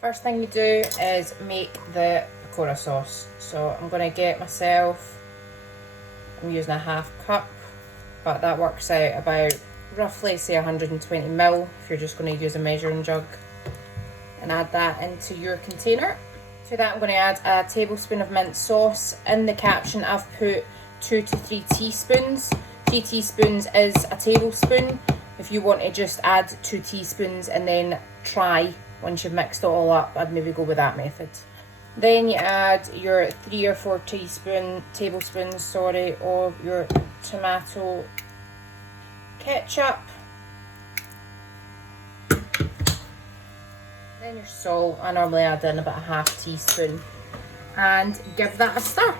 First thing you do is make the pakora sauce. So I'm going to get myself, I'm using a half cup, but that works out about roughly say 120 ml if you're just going to use a measuring jug, and add that into your container. To that I'm going to add a tablespoon of mint sauce. In the caption I've put 2 to 3 teaspoons. 3 teaspoons is a tablespoon. If you want to just add 2 teaspoons and then try once you've mixed it all up, I'd maybe go with that method. Then you add your 3 or 4 tablespoons of your tomato ketchup. Then your salt. I normally add in about a half teaspoon, and give that a stir.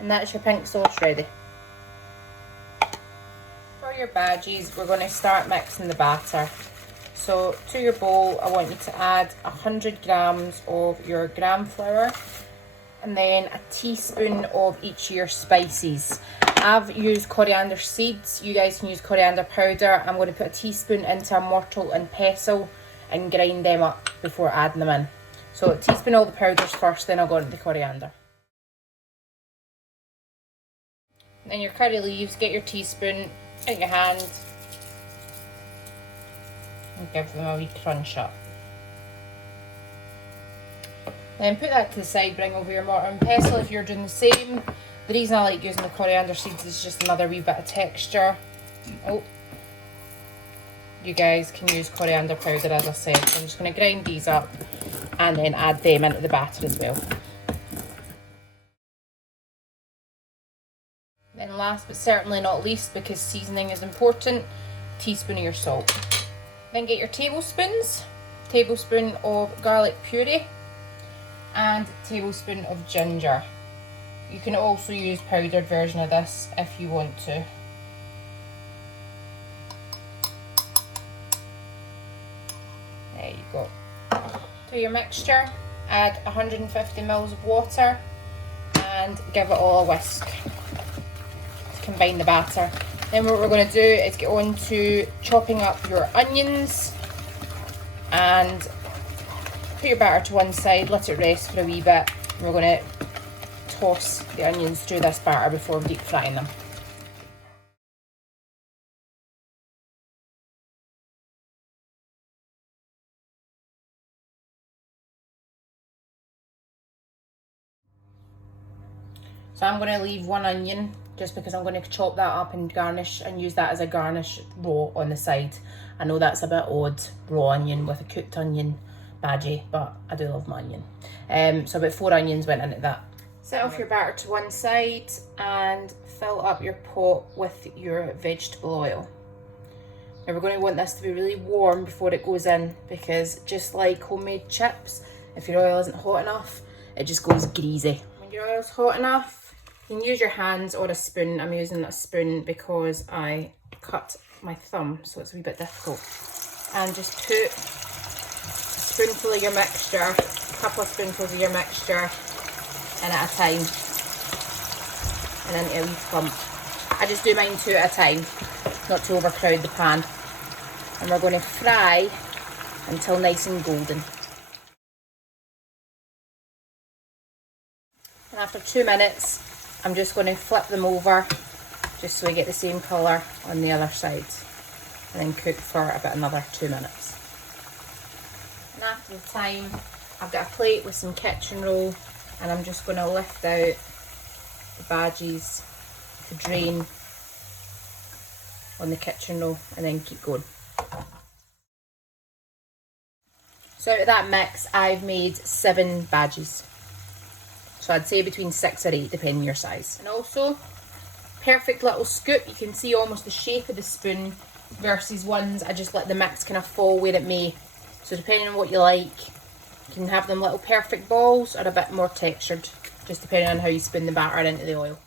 And that's your pink sauce ready. For your bhajis, we're going to start mixing the batter. So to your bowl, I want you to add 100 grams of your gram flour, and then a teaspoon of each of your spices. I've used coriander seeds, you guys can use coriander powder. I'm going to put a teaspoon into a mortar and pestle and grind them up before adding them in. So a teaspoon of all the powders first, then I'll go into the coriander. Then your curry leaves, get your teaspoon in your hand and give them a wee crunch up. Then put that to the side, bring over your mortar and pestle if you're doing the same. The reason I like using the coriander seeds is just another wee bit of texture. Oh, you guys can use coriander powder as I said. So I'm just going to grind these up and then add them into the batter as well. Then last but certainly not least, because seasoning is important, a teaspoon of your salt. Then get your tablespoons, tablespoon of garlic puree and tablespoon of ginger. You can also use powdered version of this if you want to. There you go. To your mixture, add 150 ml of water and give it all a whisk to combine the batter. Then what we're going to do is get on to chopping up your onions, and put your batter to one side, let it rest for a wee bit. We're going to toss the onions through this batter before deep frying them. So I'm going to leave one onion just because I'm going to chop that up and garnish and use that as a garnish raw on the side. I know that's a bit odd, raw onion with a cooked onion bhaji, but I do love my onion. So about 4 onions went into that. Set off your batter to one side and fill up your pot with your vegetable oil. Now we're going to want this to be really warm before it goes in, because just like homemade chips, if your oil isn't hot enough, it just goes greasy. When your oil's hot enough, you can use your hands or a spoon. I'm using a spoon because I cut my thumb, so it's a wee bit difficult. And just put a spoonful of your mixture, a couple of spoonfuls of your mixture in at a time, and then a wee clump. I just do mine 2 at a time, not to overcrowd the pan. And we're going to fry until nice and golden. And after 2 minutes, I'm just going to flip them over just so we get the same colour on the other side, and then cook for about another 2 minutes. And after the time, I've got a plate with some kitchen roll, and I'm just going to lift out the bhajis to drain on the kitchen roll and then keep going. So out of that mix, I've made 7 bhajis. So I'd say between 6 or 8 depending on your size. And also, perfect little scoop. You can see almost the shape of the spoon versus ones I just let the mix kind of fall where it may. So depending on what you like, you can have them little perfect balls or a bit more textured, just depending on how you spoon the batter into the oil.